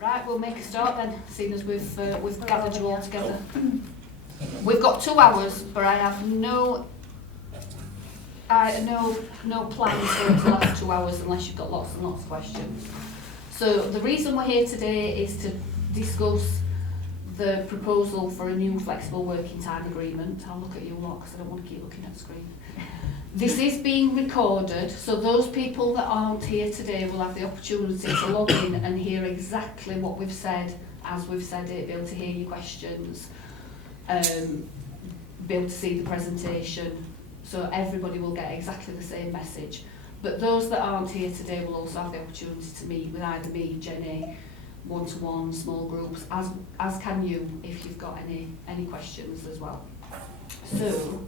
Right, we'll make a start then, seeing as we've gathered you all together. We've got 2 hours, but I have no plans for it to last 2 hours unless you've got lots and lots of questions. So the reason we're here today is to discuss the proposal for a new flexible working time agreement. I'll look at you a lot because I don't want to keep looking at the screen. This is being recorded, so those people that aren't here today will have the opportunity to log in and hear exactly what we've said, as we've said it, be able to hear your questions, be able to see the presentation, so everybody will get exactly the same message. But those that aren't here today will also have the opportunity to meet with either me, Jenny, one-to-one, small groups, as can you if you've got any questions as well. So,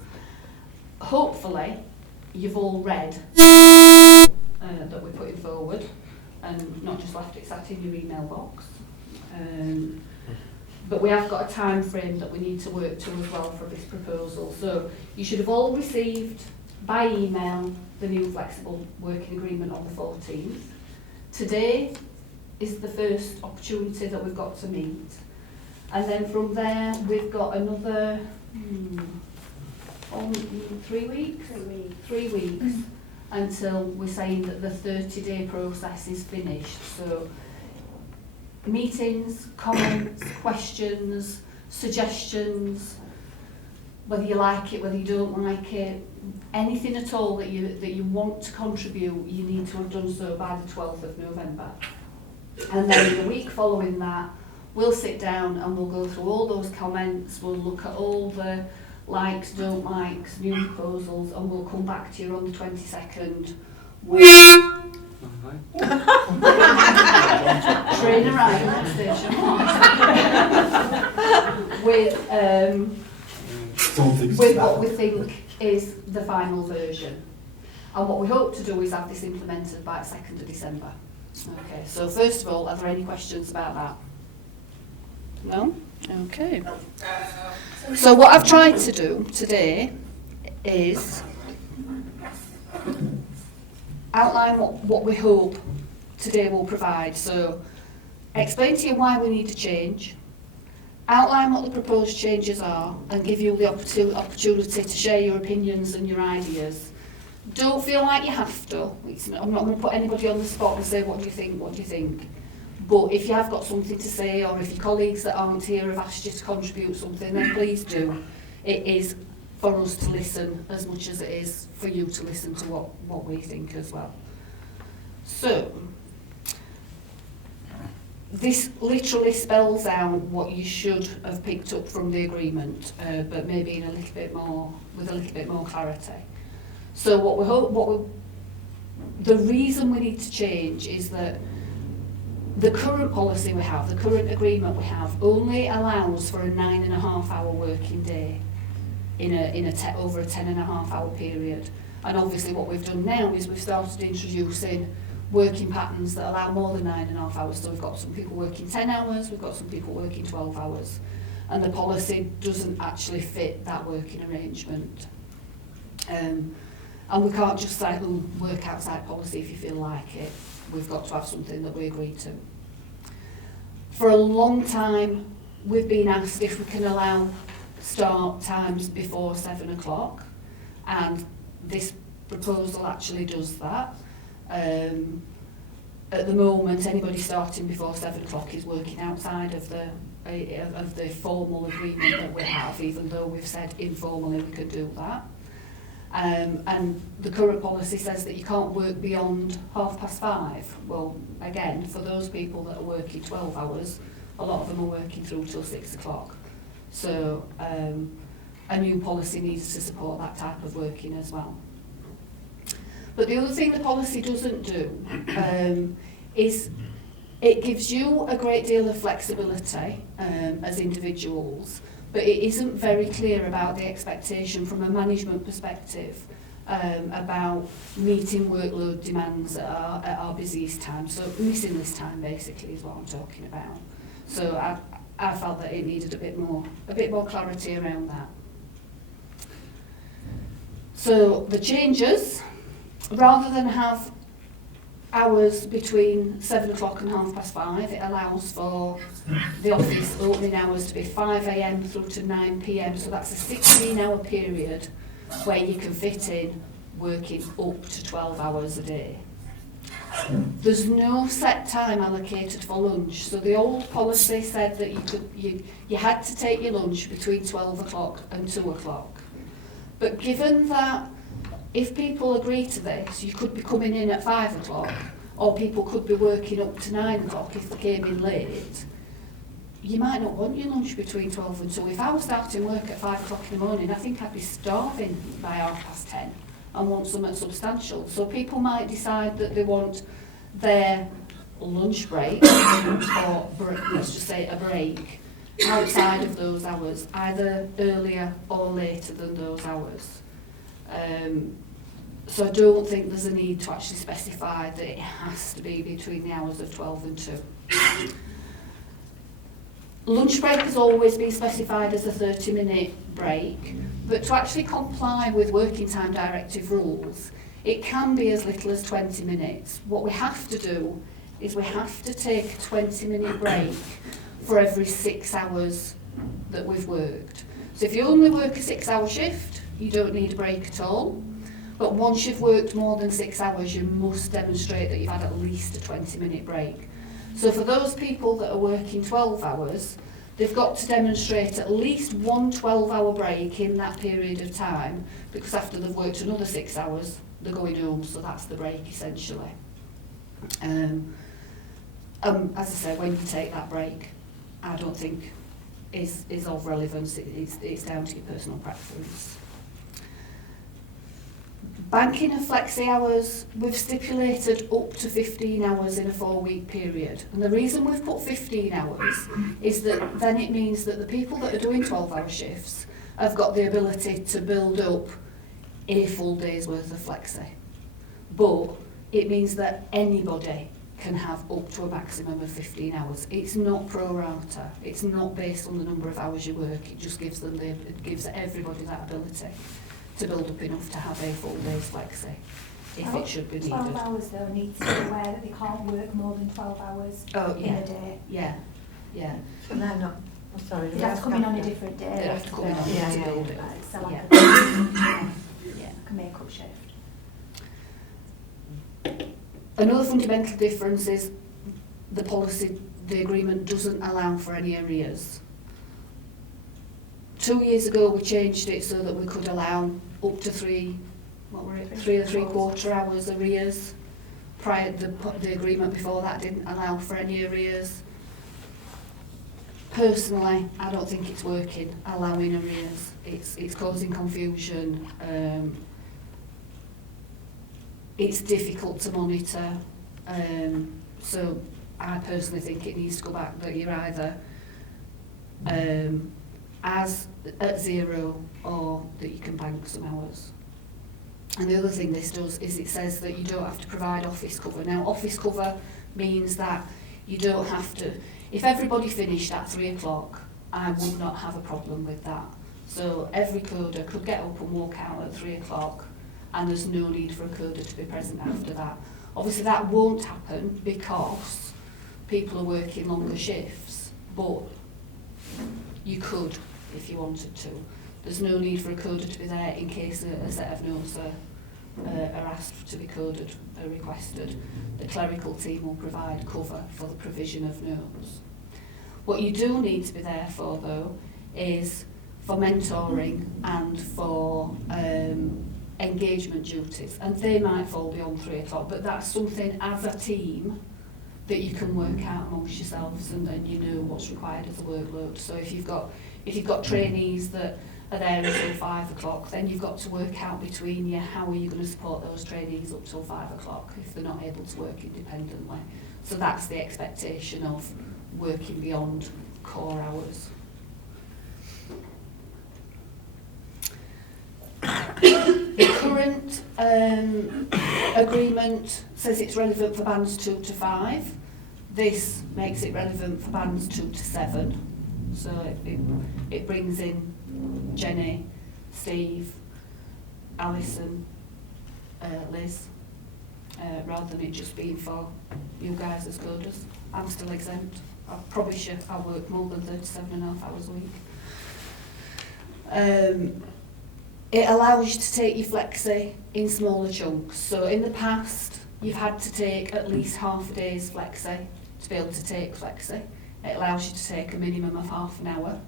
hopefully, you've all read that we're putting forward and not just left it sat in your email box. But we have got a time frame that we need to work to as well for this proposal. So you should have all received by email the new flexible working agreement on the 14th. Today is the first opportunity that we've got to meet. And then from there we've got another 3 weeks? 3 weeks until we're saying that the 30-day process is finished. So meetings, comments, questions, suggestions, whether you like it, whether you don't like it, anything at all that you want to contribute, you need to have done so by the 12th of November. And then the week following that, we'll sit down and we'll go through all those comments, we'll look at all the likes, don't likes, new proposals, and we'll come back to you on the 22nd with train arrival at the station with what we think is the final version. And what we hope to do is have this implemented by 2nd of December. Okay, so first of all, are there any questions about that? No? Okay. So what I've tried to do today is outline what we hope today will provide. So explain to you why we need to change, outline what the proposed changes are, and give you the opportunity to share your opinions and your ideas. Don't feel like you have to. I'm not going to put anybody on the spot and say, what do you think? But if you have got something to say, or if your colleagues that aren't here have asked you to contribute something, then please do. It is for us to listen as much as it is for you to listen to what we think as well. So, this literally spells out what you should have picked up from the agreement, but maybe in with a little bit more clarity. So the reason we need to change is that the current policy we have, the current agreement we have, only allows for a 9.5-hour working day over a 10.5-hour period. And obviously what we've done now is we've started introducing working patterns that allow more than 9.5 hours. So we've got some people working 10 hours, we've got some people working 12 hours. And the policy doesn't actually fit that working arrangement. And we can't just say, work outside policy if you feel like it. We've got to have something that we agree to. For a long time, we've been asked if we can allow start times before 7 o'clock, and this proposal actually does that. At the moment, anybody starting before 7 o'clock is working outside of the formal agreement that we have, even though we've said informally we could do that. And the current policy says that you can't work beyond 5:30. Well, again, for those people that are working 12 hours, a lot of them are working through till 6 o'clock. So a new policy needs to support that type of working as well. But the other thing the policy doesn't do is it gives you a great deal of flexibility as individuals, but it isn't very clear about the expectation from a management perspective about meeting workload demands at our busiest time. So missing this time basically is what I'm talking about. So I felt that it needed a bit more clarity around that. So the changes, rather than have hours between 7 o'clock and 5:30. It allows for the office opening hours to be 5 a.m. through to 9 p.m. So that's a 16-hour period where you can fit in working up to 12 hours a day. There's no set time allocated for lunch. So the old policy said that you had to take your lunch between 12 o'clock and 2 o'clock. But given that if people agree to this, you could be coming in at 5 o'clock, or people could be working up to 9 o'clock if they came in late, you might not want your lunch between 12 and 2. If I was starting work at 5 o'clock in the morning, I think I'd be starving by 10:30 and want something substantial. So people might decide that they want their lunch break, or let's just say a break, outside of those hours, either earlier or later than those hours. So I don't think there's a need to actually specify that it has to be between the hours of 12 and 2. Lunch break has always been specified as a 30-minute break, but to actually comply with working time directive rules, it can be as little as 20 minutes. What we have to do is we have to take a 20-minute break for every 6 hours that we've worked. So if you only work a 6-hour shift, you don't need a break at all. But once you've worked more than 6 hours, you must demonstrate that you've had at least a 20-minute break. So for those people that are working 12 hours, they've got to demonstrate at least one 12-hour break in that period of time, because after they've worked another 6 hours, they're going home, so that's the break essentially. As I say, when you take that break, I don't think is of relevance. It's down to your personal preference. Banking of flexi hours, we've stipulated up to 15 hours in a 4-week period. And the reason we've put 15 hours is that then it means that the people that are doing 12-hour shifts have got the ability to build up a full day's worth of flexi. But it means that anybody can have up to a maximum of 15 hours. It's not pro rata. It's not based on the number of hours you work. It just gives everybody that ability to build up enough to have a full day's flexi, if it should be needed. 12 hours though need to be aware that they can't work more than 12 hours in a day. Yeah. So they're not, sorry. They'd have to come in on a different day. They'd have to come in on a to build it. So like a make-up shift. Another fundamental difference is the agreement doesn't allow for any arrears. 2 years ago we changed it so that we could allow up to 3 and 3/4 hours arrears. The agreement before that didn't allow for any arrears. Personally, I don't think it's working, allowing arrears. It's causing confusion. It's difficult to monitor. So I personally think it needs to go back that you're either as at 0 or that you can bank some hours. And the other thing this does is it says that you don't have to provide office cover. Now, office cover means that you don't have to, if everybody finished at 3 o'clock, I would not have a problem with that. So every coder could get up and walk out at 3 o'clock, and there's no need for a coder to be present after that. Obviously that won't happen because people are working longer shifts, but you could if you wanted to. There's no need for a coder to be there in case a set of notes are asked to be coded, are requested. The clerical team will provide cover for the provision of notes. What you do need to be there for though is for mentoring and for engagement duties, and they might fall beyond 3 o'clock, but that's something as a team that you can work out amongst yourselves, and then you know what's required as a workload. So if you've got trainees that are there until 5 o'clock, then you've got to work out between you how are you going to support those trainees up till 5 o'clock if they're not able to work independently. So that's the expectation of working beyond core hours. The current agreement says it's relevant for bands 2 to 5. This makes it relevant for bands 2 to 7. So it brings in Jenny, Steve, Alison, Liz, rather than it just being for you guys as coders. I'm still exempt. I promise you I work more than 37.5 hours a week. It allows you to take your flexi in smaller chunks. So in the past, you've had to take at least half a day's flexi to be able to take flexi. It allows you to take a minimum of half an hour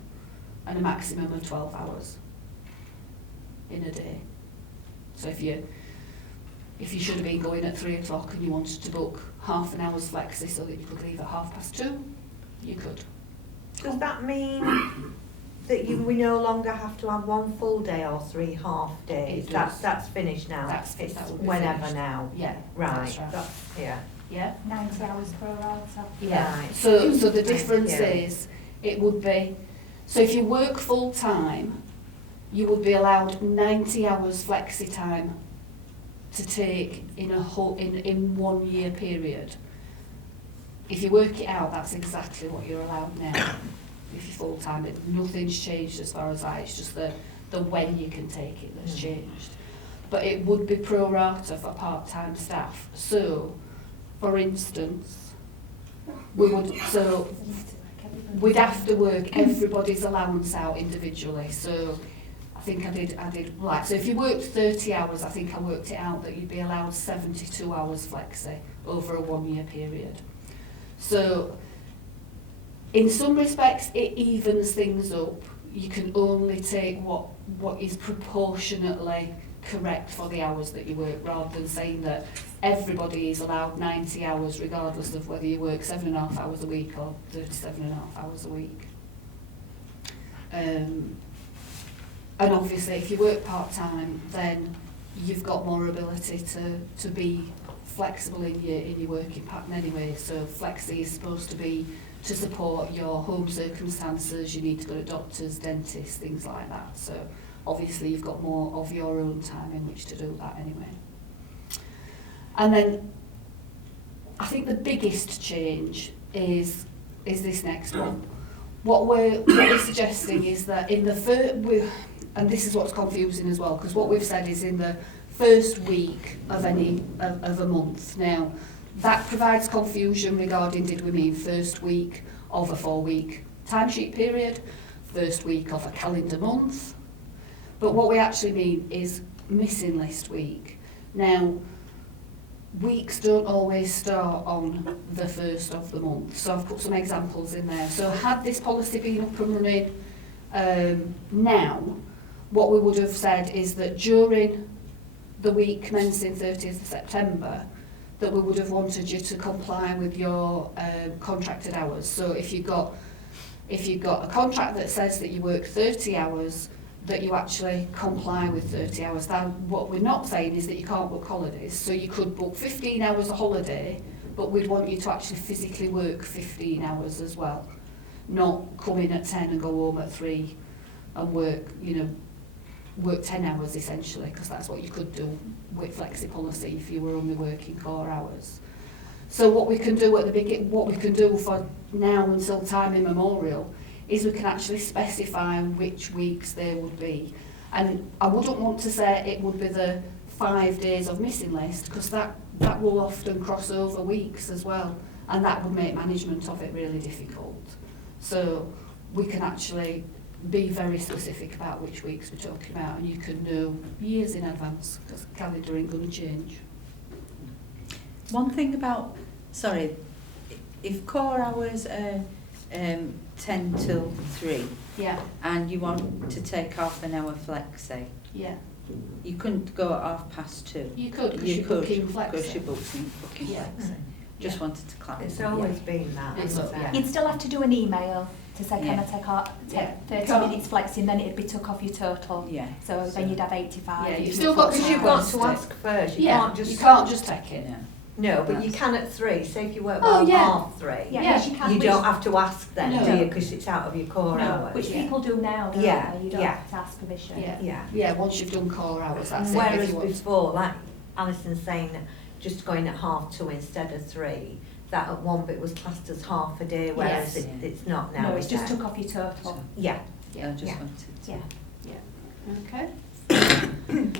and a maximum of 12 hours in a day. So if you should have been going at 3 o'clock and you wanted to book half an hour's flexi so that you could leave at 2:30, you could. Does that mean that we no longer have to have one full day or 3 half days? It does. That's finished now. That would be whenever finished. now. Yeah, Right. that's right. Yeah. Yeah. 90 hours per rota. Yeah. Right. So the difference Yeah. is, it would be, so if you work full time, you would be allowed 90 hours flexi time to take in a whole in 1 year period. If you work it out, that's exactly what you're allowed now. If you're full time, nothing's changed as far as that. It's just the when you can take it that's changed. But it would be pro rata for part-time staff. So, for instance, we'd have to work everybody's allowance out individually. So I think I did like, so if you worked 30 hours, I think I worked it out that you'd be allowed 72 hours flexi over a 1 year period. So in some respects it evens things up. You can only take what is proportionately correct for the hours that you work, rather than saying that everybody is allowed 90 hours regardless of whether you work 7.5 hours a week or 37.5 hours a week. And obviously if you work part-time, then you've got more ability to be flexible in your working pattern anyway. So flexi is supposed to be to support your home circumstances. You need to go to doctors, dentists, things like that. So obviously you've got more of your own time in which to do that anyway. And then I think the biggest change is this next one. What we're suggesting is that in the first, and this is what's confusing as well, because what we've said is in the first week of of a month. Now, that provides confusion regarding, did we mean first week of a 4-week timesheet period, first week of a calendar month? But what we actually mean is missing list week. Now, weeks don't always start on the first of the month, so I've put some examples in there. So had this policy been up and running now, what we would have said is that during the week commencing 30th of September, that we would have wanted you to comply with your contracted hours. So if you've got a contract that says that you work 30 hours, that you actually comply with 30 hours. Now, what we're not saying is that you can't book holidays. So you could book 15 hours a holiday, but we'd want you to actually physically work 15 hours as well. Not come in at 10 and go home at 3 and work 10 hours essentially, because that's what you could do with flexi policy if you were only working 4 hours. So what we can do at the beginning, what we can do for now until time immemorial, is we can actually specify which weeks they would be. And I wouldn't want to say it would be the 5 days of missing list, because that will often cross over weeks as well, and that would make management of it really difficult. So we can actually be very specific about which weeks we're talking about, and you can know years in advance, because the calendar ain't going to change. One thing about, if core hours are 10 till 3, Yeah, and you want to take half an hour flexi, yeah. you couldn't go at 2:30. You could, because You you're could, booking because you're flexi. booking Yeah. flexi. Just wanted to clarify. It's always been that. It's hasn't yeah. it? You'd still have to do an email to say, can Yeah. I take Yeah. 30 Can't- minutes flexi, and then it'd be took off your total. Yeah. So then you'd have 85. Yeah, you've if still you got- put Because you've time. got to ask first. You Yeah, can't just. you can't just take it. Yeah. No, but you That's- can at 3. Say if you work Oh, well yeah. half 3. Yeah, Yeah. yes, you can. You which- don't have to ask then, No. do you? Because it's out of your core no, hours. which Yeah. people do now, don't Yeah, they? You don't yeah. have to ask permission. Yeah. Yeah. Yeah, once you've done core hours, that's it. If Whereas you want. before, like Alison's saying, just going at 2:30 instead of 3, that at one bit was classed as half a day, whereas Yes. it's not now. No, it's is just it? took off your total. So, Yeah. I just Yeah. wanted to. Yeah. Okay.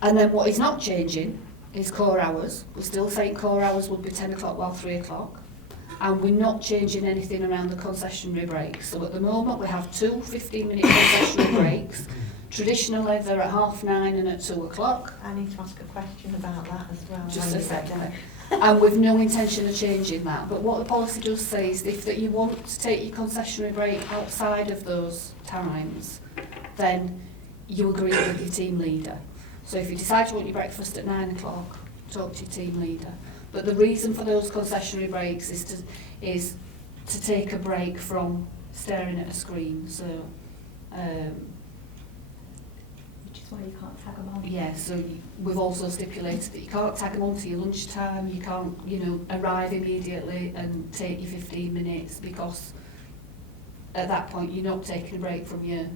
And then what is not changing is core hours. We're still saying core hours would be 10 o'clock while 3 o'clock. And we're not changing anything around the concessionary breaks. So at the moment we have two 15-minute concessionary breaks. Traditionally they're at 9:30 and at 2 o'clock. I need to ask a question about that as well. Just when a you said second. that. And we've no intention of changing that. But what the policy does say is if that you want to take your concessionary break outside of those times, then you agree with your team leader. So if you decide you want your breakfast at 9 o'clock, talk to your team leader. But the reason for those concessionary breaks is to take a break from staring at a screen. So, Which is why you can't tag them on. yeah, so we've also stipulated that you can't tag them onto your lunchtime, you can't, arrive immediately and take your 15 minutes because at that point you're not taking a break from your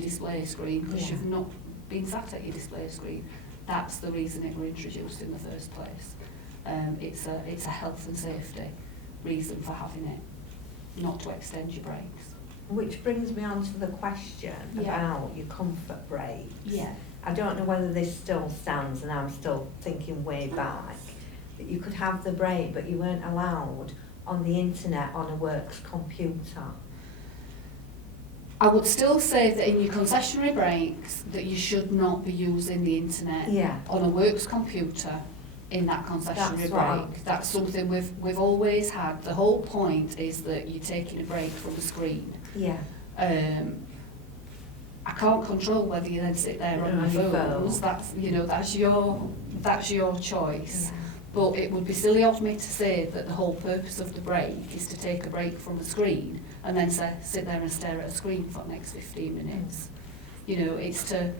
display screen because Yeah. you've not been sat at your display screen. That's the reason it were introduced in the first place. It's a health and safety reason for having it, not to extend your breaks. Which brings me on to the question Yeah. about your comfort breaks. Yeah. I don't know whether this still stands, and I'm still thinking way back, that you could have the break but you weren't allowed on the internet on a works computer. I would still say that in your concessionary breaks that you should not be using the internet Yeah. on a works computer in that concessionary That's what I'm- break. That's something we've always had. The whole point is that you're taking a break from the screen. Yeah. I can't control whether you then sit there on On your your phones. phone. That's your choice. Yeah. But it would be silly of me to say that the whole purpose of the break is to take a break from the screen and then sit there and stare at a screen for the next 15 minutes. It's to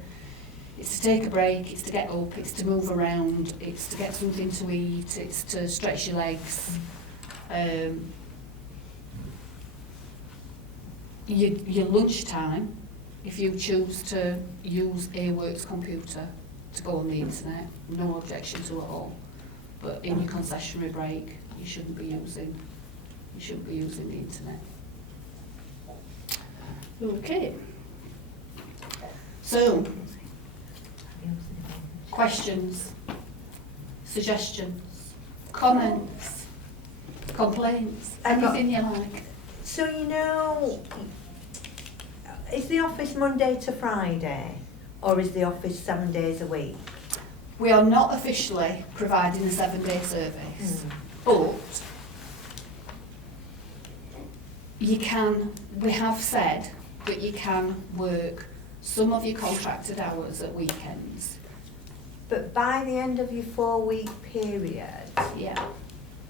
take a break, it's to get up, it's to move around, it's to get something to eat, it's to stretch your legs. Your lunchtime, if you choose to use a works computer to go on the internet, no objection to it all. But in your concessionary break, you shouldn't be using the internet. Okay. So, questions, suggestions, comments, complaints, I've got- anything you like. So is the office Monday to Friday, or is the office 7 days a week? We are not officially providing a 7-day service, but we have said that you can work some of your contracted hours at weekends. But by the end of your 4-week period, Yeah.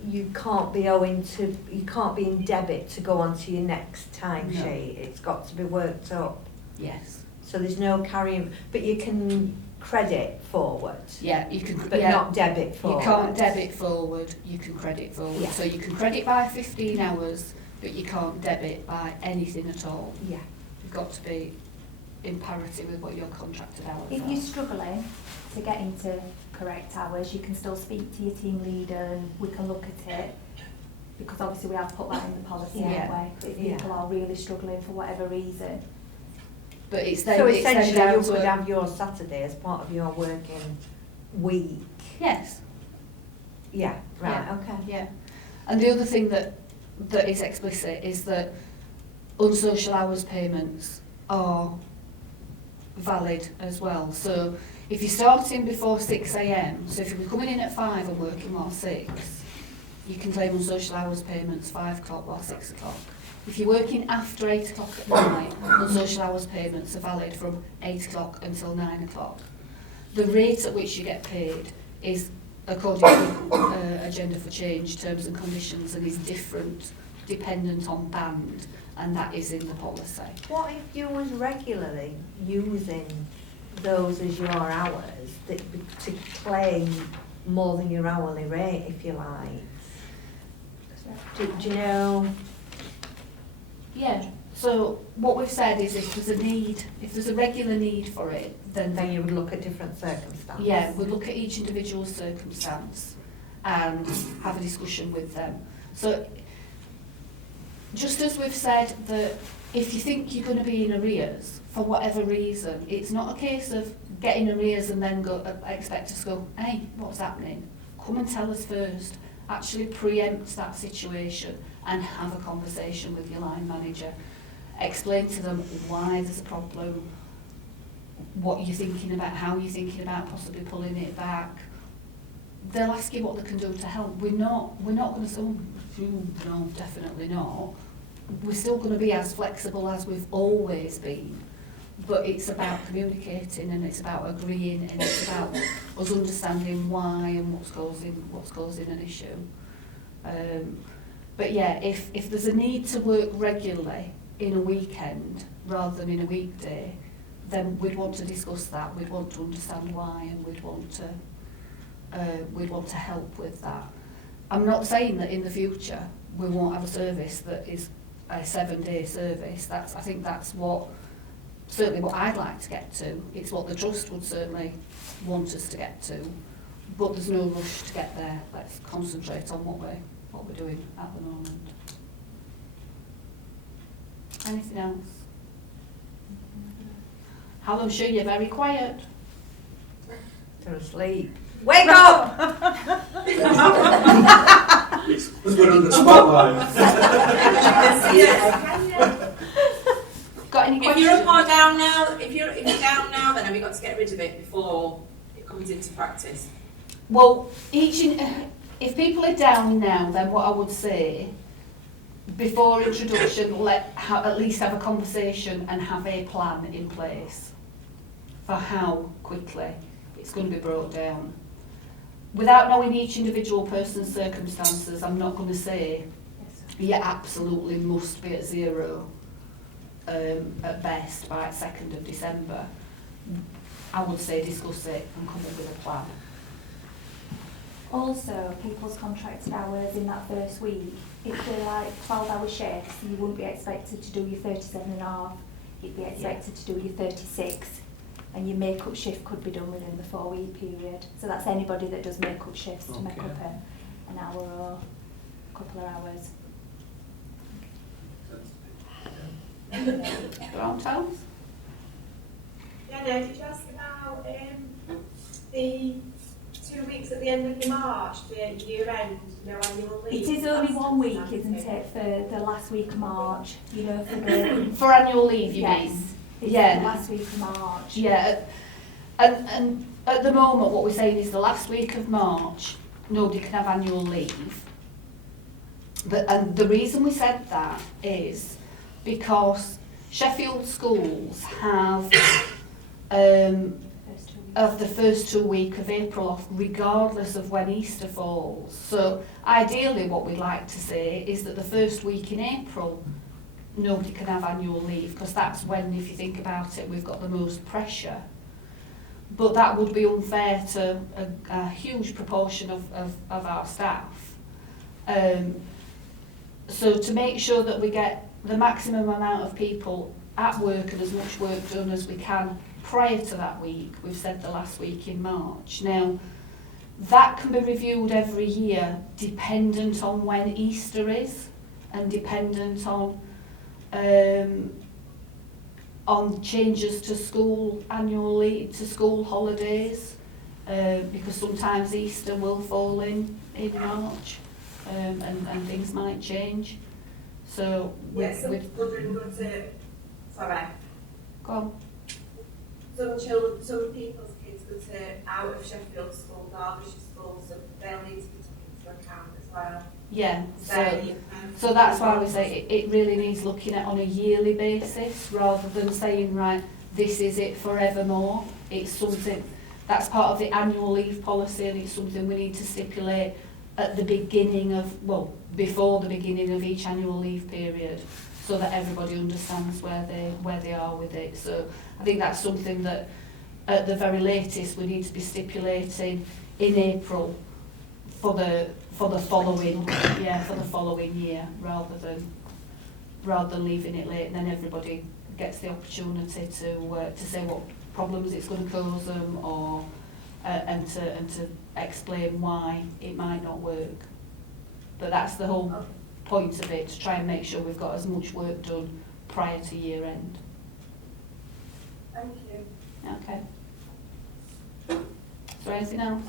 you can't be in debit to go onto your next timesheet. No. It's got to be worked up. Yes. So there's no carrying, but you can credit forward, Yeah, you can. but yeah. not debit forward. You can't debit forward, you can credit forward. Yeah. So you can credit by 15 hours, but you can't debit by anything at all. Yeah. You've got to be in parity with what your contracted hours If are. you're struggling to get into correct hours, you can still speak to your team leader and we can look at it. Because obviously we have put that in the policy Yeah. anyway. If Yeah. people are really struggling for whatever reason. But it's then, So it's then essentially down you to could a- have your Saturday as part of your working week. Yes. Yeah, right, Yeah. okay. Yeah. And the other thing that is explicit is that unsocial hours payments are valid as well. So if you're starting before 6 a.m, so if you're coming in at 5 and working while 6, you can claim unsocial hours payments 5 o'clock while 6 o'clock. If you're working after 8 o'clock at night, unsocial hours payments are valid from 8 o'clock until 9 o'clock. The rate at which you get paid is according to Agenda for Change terms and conditions and is different dependent on band, and that is in the policy. What if you was regularly using those as your hours to claim more than your hourly rate, if you like? Do you know? Yeah, so what we've said is if there's a regular need for it, then Then you would look at different circumstances. yeah, we'll look at each individual circumstance and have a discussion with them. So just as we've said that if you think you're going to be in arrears for whatever reason, it's not a case of get in arrears and then expect us to go, hey, what's happening? Come and tell us first. Actually preempt that situation and have a conversation with your line manager. Explain to them why there's a problem, what you're thinking about, how you're thinking about possibly pulling it back. They'll ask you what they can do to help. We're not going to say, oh, no, definitely not. We're still going to be as flexible as we've always been. But it's about communicating, and it's about agreeing, and it's about us understanding why and what's causing an issue. But yeah, if there's a need to work regularly in a weekend rather than in a weekday, then we'd want to discuss that. We'd want to understand why, and we'd want to help with that. I'm not saying that in the future we won't have a service that is a 7-day service. I think that's certainly what I'd like to get to. It's what the Trust would certainly want us to get to, but there's no rush to get there. Let's concentrate on what we're doing at the moment. Anything else? Hal, I'm sure you're very quiet. They're asleep. Wake up! We're under spotlight. Got any questions? If you're up or down now, if you're down now, then have you got to get rid of it before it comes into practice? Well, if people are down now, then what I would say, before introduction, at least have a conversation and have a plan in place for how quickly it's going to be brought down. Without knowing each individual person's circumstances, I'm not going to say you absolutely must be at 0 at best by 2nd of December. I would say discuss it and come up with a plan. Also, people's contracted hours in that first week, if they're like 12-hour shifts, you wouldn't be expected to do your 37.5, you'd be expected to do your 36, and your make-up shift could be done within the 4-week period. So that's anybody that does make-up shifts to make up an hour or a couple of hours. Brown towns? Yeah, no, did you ask about the 2 weeks at the end of March, the year end, no annual leave? It is only 1 week, isn't it, for the last week of March, you know, for the... For annual leave, you yes, mean? it's Yeah. the last week of March. Yeah, and at the moment what we're saying is the last week of March, nobody can have annual leave. And the reason we said that is because Sheffield schools have of the first 2 weeks of April off, regardless of when Easter falls. So ideally what we'd like to say is that the first week in April nobody can have annual leave, because that's when, if you think about it, we've got the most pressure. But that would be unfair to a huge proportion of our staff. So to make sure that we get the maximum amount of people at work and as much work done as we can prior to that week, we've said the last week in March. Now, that can be reviewed every year dependent on when Easter is and dependent on changes to school annual leave, to school holidays, because sometimes Easter will fall in March, and things might change. So yes, some children go to, sorry, go on. Some people's kids go to out of Sheffield school, Derbyshire school, so they'll need to be taken into account as well. Yeah, so that's why we say it really needs looking at on a yearly basis rather than saying, right, this is it forevermore. It's something that's part of the annual leave policy, and it's something we need to stipulate at the beginning of, well, before the beginning of each annual leave period, so that everybody understands where they are with it. So I think that's something that at the very latest we need to be stipulating in April for the following year, rather than leaving it late, and then everybody gets the opportunity to say what problems it's going to cause them, or and to explain why it might not work. But that's the whole point of it, to try and make sure we've got as much work done prior to year end. Thank you. Okay. there anything else?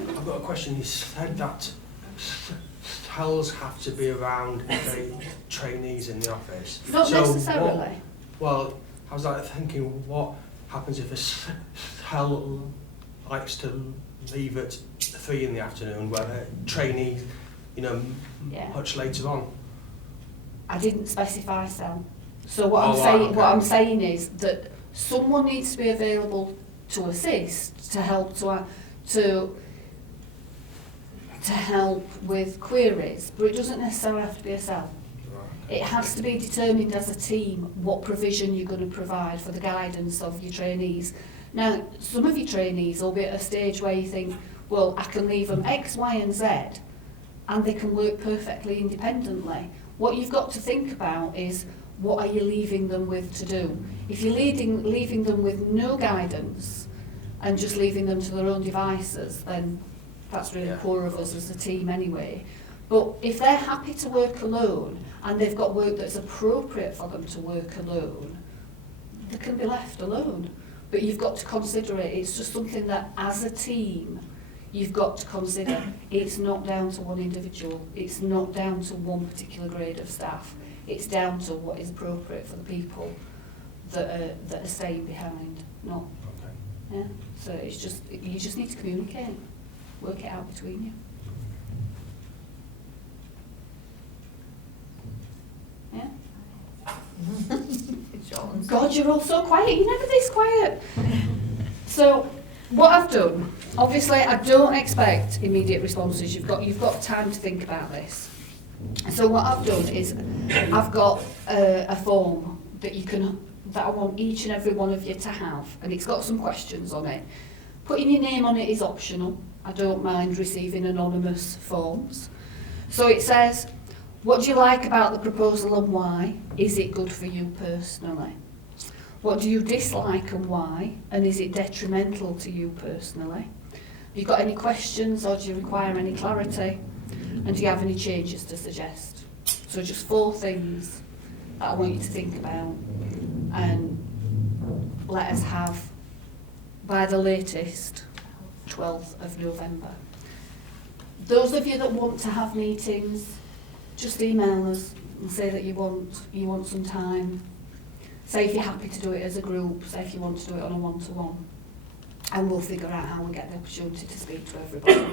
I've got a question. You said that tells have to be around if they trainees in the office. Not So necessarily. Well, I was like thinking, what happens if a tell likes to leave at 3 in the afternoon, where a trainee, you know, Yeah. much later on? I didn't specify cell. So what I'm Oh, right, saying, okay. what I'm saying is that someone needs to be available to assist, to help to help with queries, but it doesn't necessarily have to be a cell. It has to be determined as a team what provision you're going to provide for the guidance of your trainees. Now, some of your trainees will be at a stage where you think, well, I can leave them X, Y and Z and they can work perfectly independently. What you've got to think about is, what are you leaving them with to do? If you're leaving them with no guidance and just leaving them to their own devices, then that's really poor of us as a team anyway. But if they're happy to work alone and they've got work that's appropriate for them to work alone, they can be left alone. But you've got to consider it. It's just something that as a team you've got to consider. It's not down to one individual. It's not down to one particular grade of staff. It's down to what is appropriate for the people that are staying behind. Not, yeah. So it's just, you just need to communicate, work it out between you. Yeah. God, you're all so quiet. You're never this quiet. So what I've done, obviously, I don't expect immediate responses. You've got time to think about this. So what I've done is I've got a form that I want each and every one of you to have, and it's got some questions on it. Putting your name on it is optional. I don't mind receiving anonymous forms. So it says, what do you like about the proposal and why? Is it good for you personally? What do you dislike and why? And is it detrimental to you personally? Have you got any questions, or do you require any clarity? And do you have any changes to suggest? So just 4 things that I want you to think about and let us have by the latest 12th of November. Those of you that want to have meetings, just email us and say that you want some time. Say if you're happy to do it as a group, say if you want to do it on a one-to-one, and we'll figure out how we get the opportunity to speak to everybody.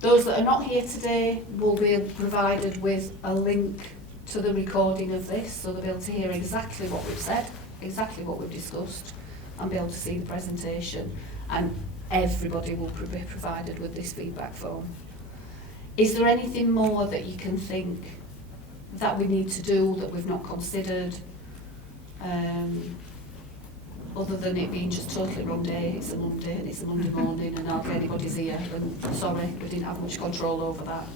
Those that are not here today will be provided with a link to the recording of this, so they'll be able to hear exactly what we've said, exactly what we've discussed, and be able to see the presentation. And everybody will be provided with this feedback form. Is there anything more that you can think that we need to do that we've not considered? Other than it being just totally wrong day, it's a Monday and it's a Monday morning and hardly anybody's here, and sorry, we didn't have much control over that.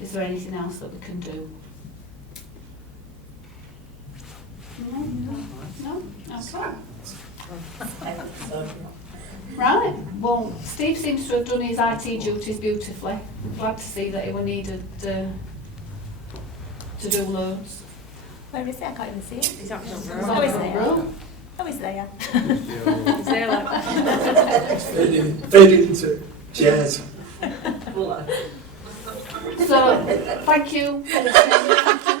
Is there anything else that we can do? No? Okay. Right, well, Steve seems to have done his IT duties beautifully. Glad to see that he was needed to do loads. Where is it? I can't even see it. He's out in the He's room. out in the room. Oh, he's there. He's there like... Fading into chairs. So, thank you for listening. Thank you